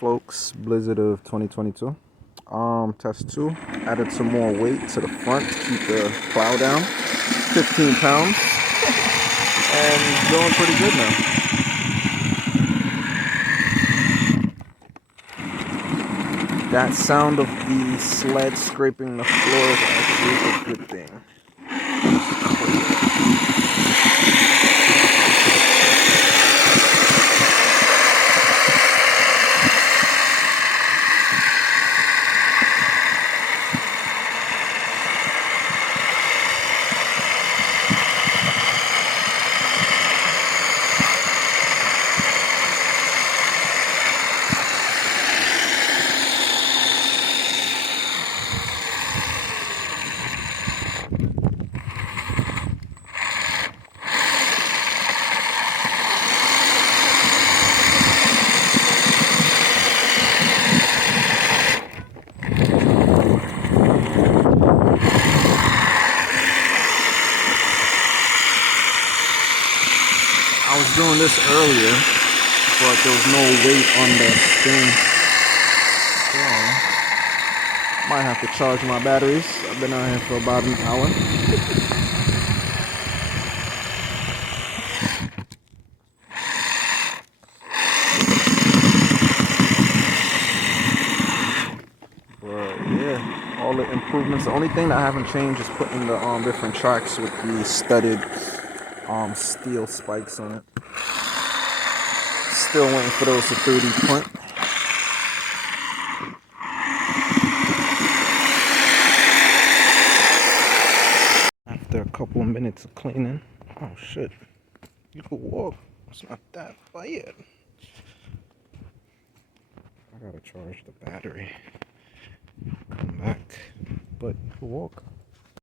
Flokes Blizzard of 2022. Test 2. Added some more weight to the front to keep the plow down. 15 pounds. And doing pretty good now. That sound of the sled scraping the floor is actually a good thing. I was doing this earlier, but there was no weight on the thing. So, might have to charge my batteries. I've been out here for about an hour. But yeah, all the improvements. The only thing that I haven't changed is putting the different tracks with the studded steel spikes on it. Still waiting for those to 3D print. After a couple of minutes of cleaning, oh shit, you can walk. It's not that bad. I gotta charge the battery. Come back, but you can walk.